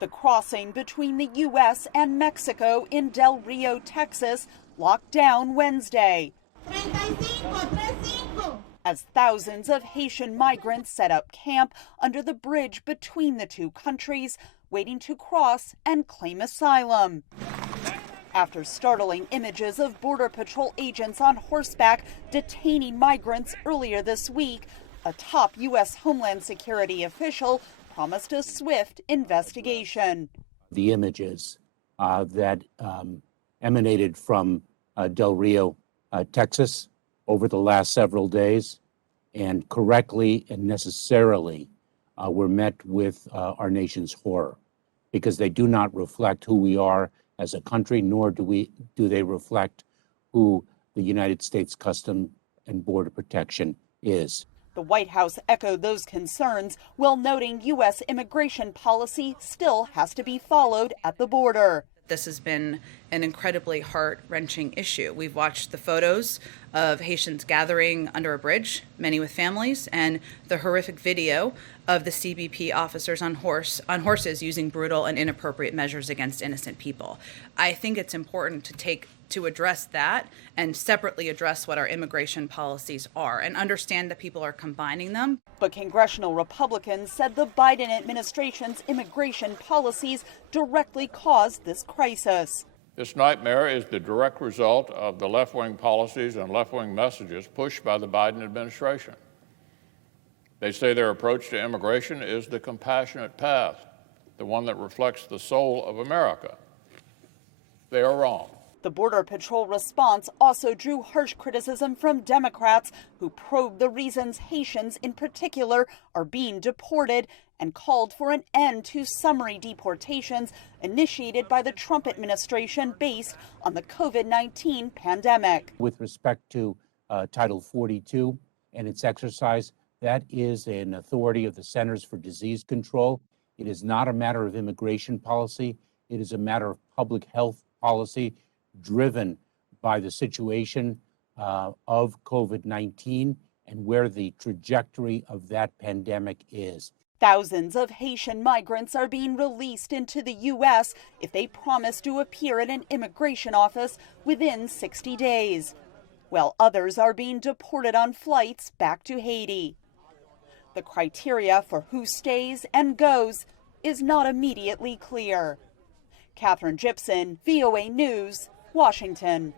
The crossing between the U.S. and Mexico in Del Rio, Texas, locked down Wednesday as thousands of Haitian migrants set up camp under the bridge between the two countries, waiting to cross and claim asylum. After startling images of Border Patrol agents on horseback detaining migrants earlier this week, a top U.S. Homeland Security official promised a swift investigation. The images that emanated from Del Rio, Texas, over the last several days, and correctly and necessarily were met with our nation's horror, because they do not reflect who we are as a country, nor do they reflect who the United States Customs and Border Protection is. The White House echoed those concerns while noting U.S. immigration policy still has to be followed at the border. This has been an incredibly heart-wrenching issue. We've watched the photos of Haitians gathering under a bridge, many with families, and the horrific video of the CBP officers on horses using brutal and inappropriate measures against innocent people. I think it's important to address that and separately address what our immigration policies are and understand that people are combining them. But congressional Republicans said the Biden administration's immigration policies directly caused this crisis. This nightmare is the direct result of the left-wing policies and left-wing messages pushed by the Biden administration. They say their approach to immigration is the compassionate path, the one that reflects the soul of America. They are wrong. The Border Patrol response also drew harsh criticism from Democrats who probed the reasons Haitians in particular are being deported and called for an end to summary deportations initiated by the Trump administration based on the COVID-19 pandemic. With respect to Title 42 and its exercise, that is an authority of the Centers for Disease Control. It is not a matter of immigration policy. It is a matter of public health policy driven by the situation of COVID-19 and where the trajectory of that pandemic is. Thousands of Haitian migrants are being released into the U.S. if they promise to appear at an immigration office within 60 days, while others are being deported on flights back to Haiti. The criteria for who stays and goes is not immediately clear. Catherine Gibson, VOA News, Washington.